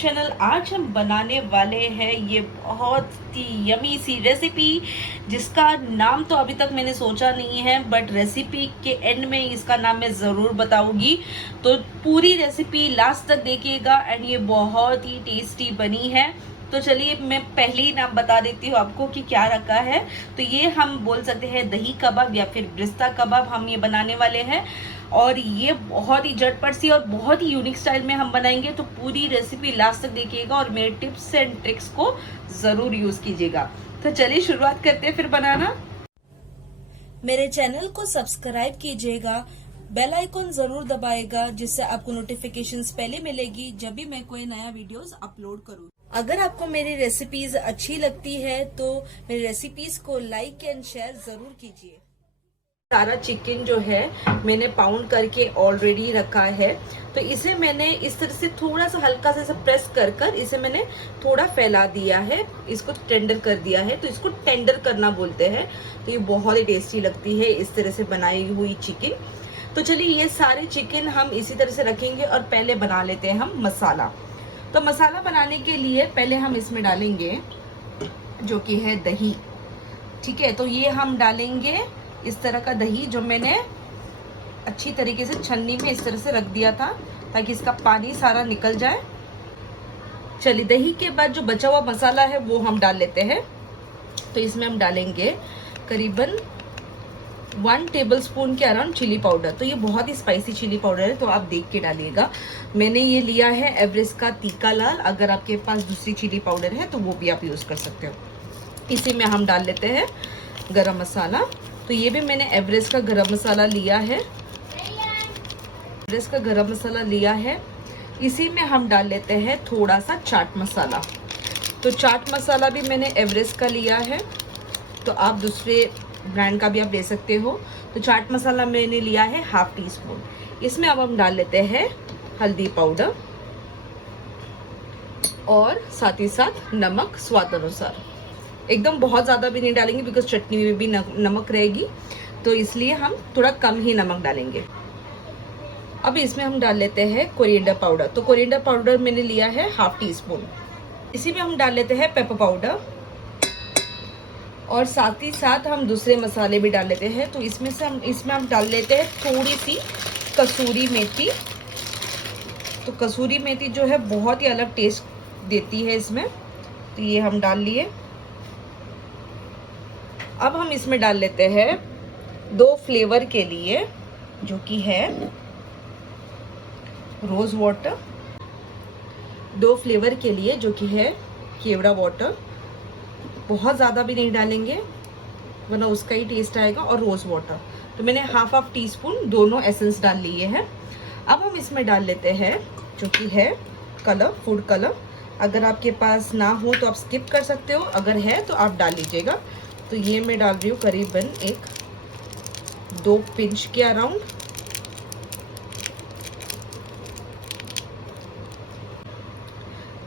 Channel. आज हम बनाने वाले हैं ये बहुत ही यमी सी रेसिपी जिसका नाम तो अभी तक मैंने सोचा नहीं है, बट रेसिपी के एंड में इसका नाम मैं ज़रूर बताऊंगी। तो पूरी रेसिपी लास्ट तक देखिएगा एंड ये बहुत ही टेस्टी बनी है। तो चलिए मैं पहले ही नाम बता देती हूँ आपको कि क्या रखा है। तो ये हम बोल सकते हैं दही कबाब या फिर ब्रिस्ता कबाब हम ये बनाने वाले हैं, और ये बहुत ही झटपट सी और बहुत ही यूनिक स्टाइल में हम बनाएंगे। तो पूरी रेसिपी लास्ट तक देखिएगा और मेरे टिप्स एंड ट्रिक्स को ज़रूर यूज़ कीजिएगा। तो चलिए शुरुआत करते हैं फिर बनाना। मेरे चैनल को सब्सक्राइब कीजिएगा, बेल आइकॉन जरूर दबाएगा जिससे आपको नोटिफिकेशंस पहले मिलेगी जब भी मैं कोई नया वीडियोस अपलोड करूँ। अगर आपको मेरी रेसिपीज अच्छी लगती है तो मेरी रेसिपीज को लाइक एंड शेयर जरूर कीजिए। सारा चिकन जो है मैंने पाउंड करके ऑलरेडी रखा है, तो इसे मैंने इस तरह से थोड़ा सा हल्का सा प्रेस कर कर इसे मैंने थोड़ा फैला दिया है, इसको टेंडर कर दिया है। तो इसको टेंडर करना बोलते हैं। तो ये बहुत ही टेस्टी लगती है इस तरह से बनाई हुई चिकन। तो चलिए ये सारे चिकन हम इसी तरह से रखेंगे और पहले बना लेते हैं हम मसाला। तो मसाला बनाने के लिए पहले हम इसमें डालेंगे जो कि है दही। ठीक है, तो ये हम डालेंगे इस तरह का दही जो मैंने अच्छी तरीके से छन्नी में इस तरह से रख दिया था ताकि इसका पानी सारा निकल जाए। चलिए दही के बाद जो बचा हुआ मसाला है वो हम डाल लेते हैं। तो इसमें हम डालेंगे करीबन 1 टेबलस्पून के अराउंड चिली पाउडर। तो ये बहुत ही स्पाइसी चिली पाउडर है, तो आप देख के डालिएगा। मैंने ये लिया है एवरेस्ट का तीखा लाल। अगर आपके पास दूसरी चिली पाउडर है तो वो भी आप यूज़ कर सकते हो। इसी में हम डाल लेते हैं गरम मसाला। तो ये भी मैंने एवरेस्ट का गरम मसाला लिया है, एवरेस्ट का गरम मसाला लिया है। इसी में हम डाल लेते हैं थोड़ा सा चाट मसाला। तो चाट मसाला भी मैंने एवरेस्ट का लिया है, तो आप दूसरे ब्रांड का भी आप ले सकते हो। तो चाट मसाला मैंने लिया है ½ टीस्पून। इसमें अब हम डाल लेते हैं हल्दी पाउडर और साथ ही साथ नमक स्वाद अनुसार। एकदम बहुत ज़्यादा भी नहीं डालेंगे बिकॉज चटनी में भी नमक रहेगी, तो इसलिए हम थोड़ा कम ही नमक डालेंगे। अब इसमें हम डाल लेते हैं कोरिएंडर पाउडर। तो कोरिएंडर पाउडर मैंने लिया है ½ टीस्पून। इसी में हम डाल लेते हैं पेपर पाउडर और साथ ही साथ हम दूसरे मसाले भी डाल लेते हैं। तो इसमें हम डाल लेते हैं थोड़ी सी कसूरी मेथी। तो कसूरी मेथी जो है बहुत ही अलग टेस्ट देती है इसमें, तो ये हम डाल लिए। अब हम इसमें डाल लेते हैं 2 फ्लेवर के लिए जो कि है रोज़ वाटर, 2 फ्लेवर के लिए जो कि है केवड़ा वाटर। बहुत ज़्यादा भी नहीं डालेंगे वरना उसका ही टेस्ट आएगा। और रोज़ वाटर तो मैंने ½ टीस्पून दोनों एसेंस डाल लिए हैं। अब हम इसमें डाल लेते हैं जो कि है कलर, फूड कलर। अगर आपके पास ना हो तो आप स्किप कर सकते हो, अगर है तो आप डाल लीजिएगा। तो ये मैं डाल रही हूँ करीबन 1-2 पिंच के अराउंड।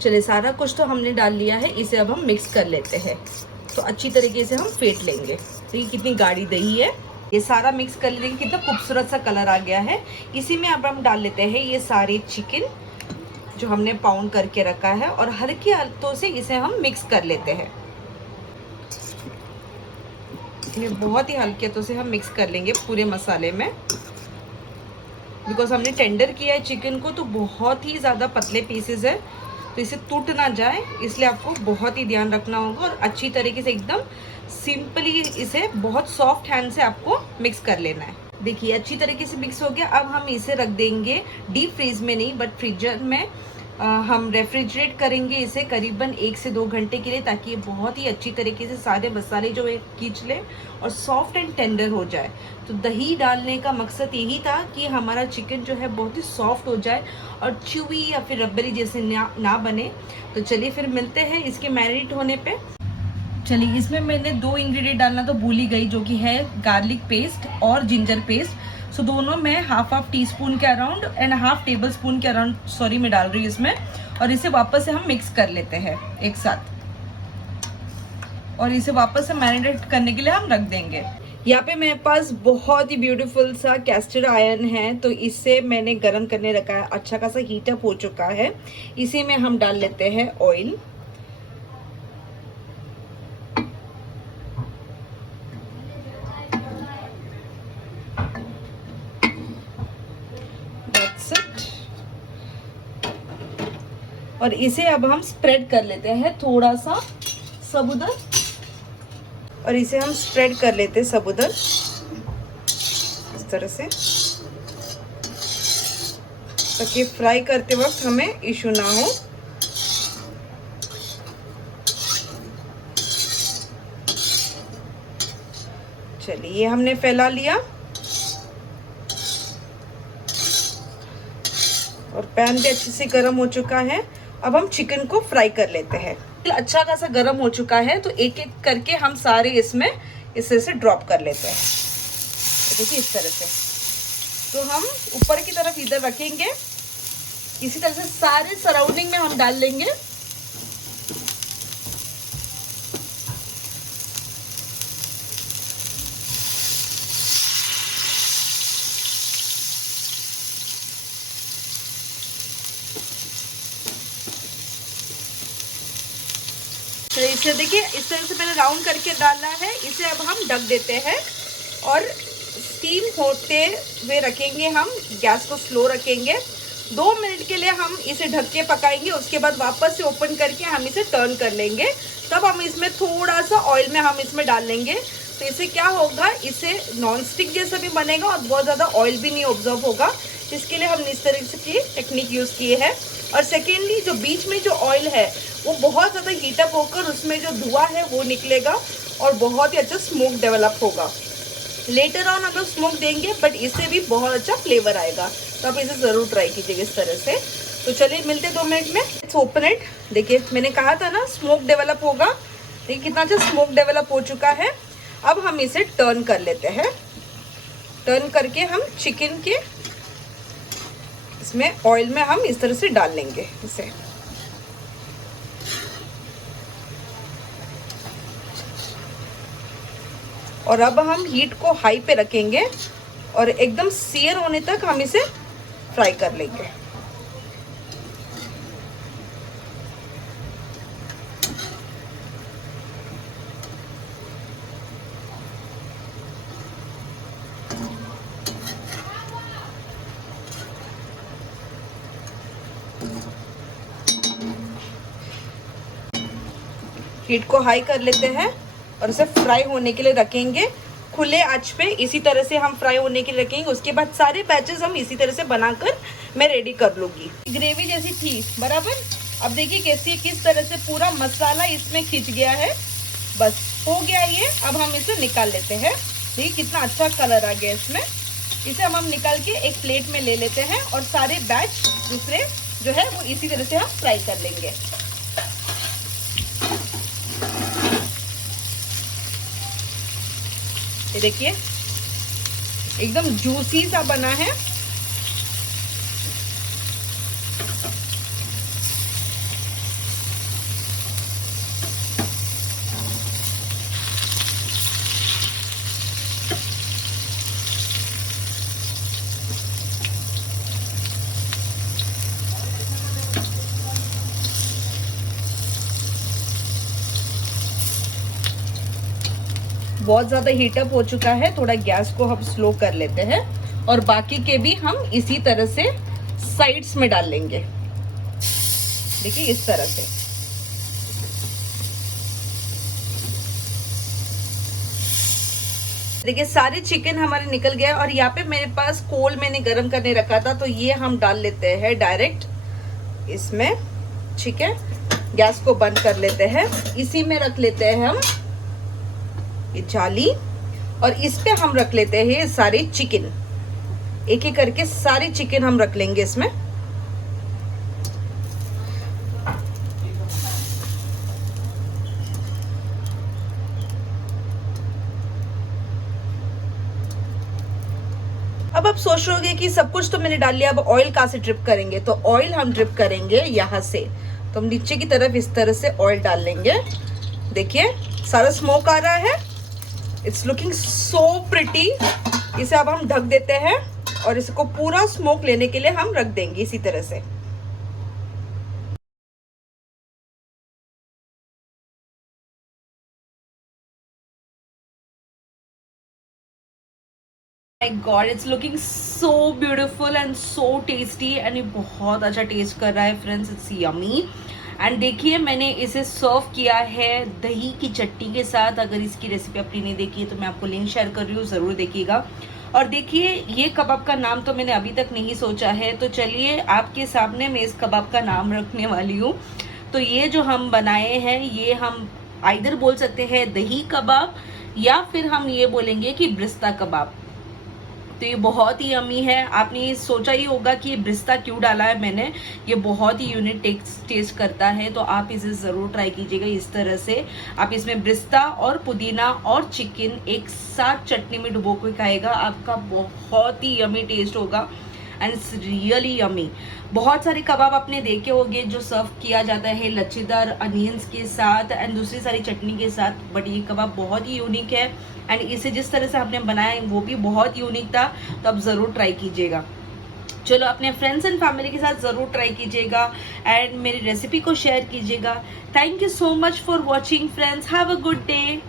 चलिए सारा कुछ तो हमने डाल लिया है, इसे अब हम मिक्स कर लेते हैं। तो अच्छी तरीके से हम फेंट लेंगे। तो ये कितनी गाढ़ी दही है, ये सारा मिक्स कर लेंगे। कितना खूबसूरत सा कलर आ गया है। इसी में अब हम डाल लेते हैं ये सारे चिकन जो हमने पाउंड करके रखा है और हल्के हाथों से इसे हम मिक्स कर लेते हैं। इसमें बहुत ही हल्के हाथों से हम मिक्स कर लेंगे पूरे मसाले में, बिकॉज हमने टेंडर किया है चिकन को, तो बहुत ही ज़्यादा पतले पीसेस है तो इसे टूट ना जाए, इसलिए आपको बहुत ही ध्यान रखना होगा। और अच्छी तरीके से एकदम सिंपली इसे बहुत सॉफ्ट हैंड से आपको मिक्स कर लेना है। देखिए अच्छी तरीके से मिक्स हो गया। अब हम इसे रख देंगे डीप फ्रीज में नहीं बट फ्रीजर में। हम रेफ्रिजरेट करेंगे इसे करीबन 1 से 2 घंटे के लिए, ताकि ये बहुत ही अच्छी तरीके से सारे मसाले जो है खींच ले और सॉफ्ट एंड टेंडर हो जाए। तो दही डालने का मकसद यही था कि हमारा चिकन जो है बहुत ही सॉफ्ट हो जाए और च्यूवी या फिर रबरी जैसे ना बने। तो चलिए फिर मिलते हैं इसके मैरिनेट होने पे। चलिए इसमें मैंने 2 इंग्रेडिएंट डालना तो भूल ही गई, जो कि है गार्लिक पेस्ट और जिंजर पेस्ट। सो दोनों मैं ½ टीस्पून के अराउंड एंड ½ टेबलस्पून के अराउंड मैं डाल रही हूँ इसमें। और इसे वापस से हम मिक्स कर लेते हैं एक साथ और इसे वापस से मैरिनेट करने के लिए हम रख देंगे। यहाँ पे मेरे पास बहुत ही ब्यूटीफुल सा कैस्टर आयरन है, तो इससे मैंने गरम करने रखा है। अच्छा खासा हीट अप हो चुका है। इसी में हम डाल लेते हैं ऑयल। That's it। और इसे अब हम स्प्रेड कर लेते हैं थोड़ा सा सब उधर, और इसे हम स्प्रेड कर लेते हैं सब उधर इस तरह से, ताकि फ्राई करते वक्त हमें इशू ना हो। चलिए, ये हमने फैला लिया और पैन भी अच्छे से गर्म हो चुका है। अब हम चिकन को फ्राई कर लेते हैं। अच्छा खासा गर्म हो चुका है, तो एक एक करके हम सारे इसमें इस तरह से ड्रॉप कर लेते हैं। देखिए इस तरह से, तो हम ऊपर की तरफ इधर रखेंगे, इसी तरह से सारे सराउंडिंग में हम डाल लेंगे। तो इसे देखिए इस तरह से मैंने राउंड करके डाला है। इसे अब हम ढक देते हैं और स्टीम होते हुए रखेंगे। हम गैस को स्लो रखेंगे। 2 मिनट के लिए हम इसे ढक के पकाएंगे। उसके बाद वापस से ओपन करके हम इसे टर्न कर लेंगे। तब हम इसमें थोड़ा सा ऑयल में हम इसमें डाल लेंगे। तो इससे क्या होगा, इसे नॉन स्टिक जैसा भी बनेगा और बहुत ज़्यादा ऑयल भी नहीं ऑब्जर्व होगा। इसके लिए हमने इस तरह की टेक्निक यूज़ की है। और सेकेंडली, जो बीच में जो ऑयल है वो बहुत ज़्यादा हीटअप होकर उसमें जो धुआं है वो निकलेगा और बहुत ही अच्छा स्मोक डेवलप होगा। लेटर ऑन अगर स्मोक देंगे, बट इससे भी बहुत अच्छा फ्लेवर आएगा। तो आप इसे ज़रूर ट्राई कीजिएगा इस तरह से। तो चलिए मिलते 2 मिनट में। It's open it. देखिए मैंने कहा था ना स्मोक डेवलप होगा। देखिए कितना अच्छा स्मोक डेवलप हो चुका है। अब हम इसे टर्न कर लेते हैं। टर्न करके हम चिकन के इसमें ऑयल में हम इस तरह से डाल लेंगे इसे। और अब हम हीट को हाई पे रखेंगे और एकदम सीयर होने तक हम इसे फ्राई कर लेंगे। हीट को हाई कर लेते हैं और इसे फ्राई होने के लिए रखेंगे खुले आंच पे। इसी तरह से हम फ्राई होने के लिए रखेंगे। उसके बाद सारे बैचेस हम इसी तरह से बनाकर मैं रेडी कर लूँगी। ग्रेवी जैसी थी बराबर। अब देखिए कैसी किस तरह से पूरा मसाला इसमें खिंच गया है। बस हो गया ये। अब हम इसे निकाल लेते हैं। देखिए कितना अच्छा कलर आ गया इसमें। इसे हम निकाल के एक प्लेट में ले लेते हैं और सारे बैच दूसरे जो है वो इसी तरह से हम फ्राई कर लेंगे। ये देखिए एकदम जूसी सा बना है। बहुत ज़्यादा हीटअप हो चुका है। थोड़ा गैस को हम स्लो कर लेते हैं और बाकी के भी हम इसी तरह से साइड्स में डाल लेंगे। देखिए इस तरह से। देखिए सारे चिकन हमारे निकल गए और यहाँ पे मेरे पास कोल मैंने गरम करने रखा था, तो ये हम डाल लेते हैं डायरेक्ट इसमें। ठीक है, गैस को बंद कर लेते हैं। इसी में रख लेते हैं हम ये जाली और इस पे हम रख लेते हैं सारे चिकन। एक एक करके सारे चिकन हम रख लेंगे इसमें। अब आप सोच रहे होंगे कि सब कुछ तो मैंने डाल लिया, अब ऑयल कहाँ से ड्रिप करेंगे। तो ऑयल हम ड्रिप करेंगे यहाँ से। तो हम नीचे की तरफ इस तरह से ऑयल डाल लेंगे। देखिए सारा स्मोक आ रहा है इट्स लुकिंग सो प्रिटी। इसे अब हम ढक देते हैं और इसको पूरा स्मोक लेने के लिए हम रख देंगे इसी तरह से। My God, it's looking so beautiful and so tasty, and ये बहुत अच्छा टेस्ट कर रहा है फ्रेंड्स, इट्स यमी। एंड देखिए मैंने इसे सर्व किया है दही की चटनी के साथ। अगर इसकी रेसिपी आपने नहीं देखी है तो मैं आपको लिंक शेयर कर रही हूँ, ज़रूर देखिएगा। और देखिए ये कबाब का नाम तो मैंने अभी तक नहीं सोचा है, तो चलिए आपके सामने मैं इस कबाब का नाम रखने वाली हूँ। तो ये जो हम बनाए हैं ये हम आइदर बोल सकते हैं दही कबाब, या फिर हम ये बोलेंगे कि ब्रिस्ता कबाब। तो ये बहुत ही यमी है। आपने ये सोचा ही होगा कि ये ब्रिस्ता क्यों डाला है मैंने, ये बहुत ही यूनिक टेस्ट करता है, तो आप इसे ज़रूर ट्राई कीजिएगा इस तरह से। आप इसमें ब्रिस्ता और पुदीना और चिकन एक साथ चटनी में डुबो के खाएगा, आपका बहुत ही यमी टेस्ट होगा एंड इट्स रियली यमी। बहुत सारे कबाब आपने देखे होंगे जो सर्व किया जाता है लच्छेदार अनियंस के साथ एंड दूसरी सारी चटनी के साथ, बट ये कबाब बहुत ही यूनिक है एंड इसे जिस तरह से आपने बनाया वो भी बहुत यूनिक था, तो आप ज़रूर ट्राई कीजिएगा। चलो अपने फ्रेंड्स एंड फैमिली के साथ ज़रूर ट्राई कीजिएगा एंड मेरी रेसिपी को शेयर कीजिएगा। Thank you so much for watching friends, have a good day.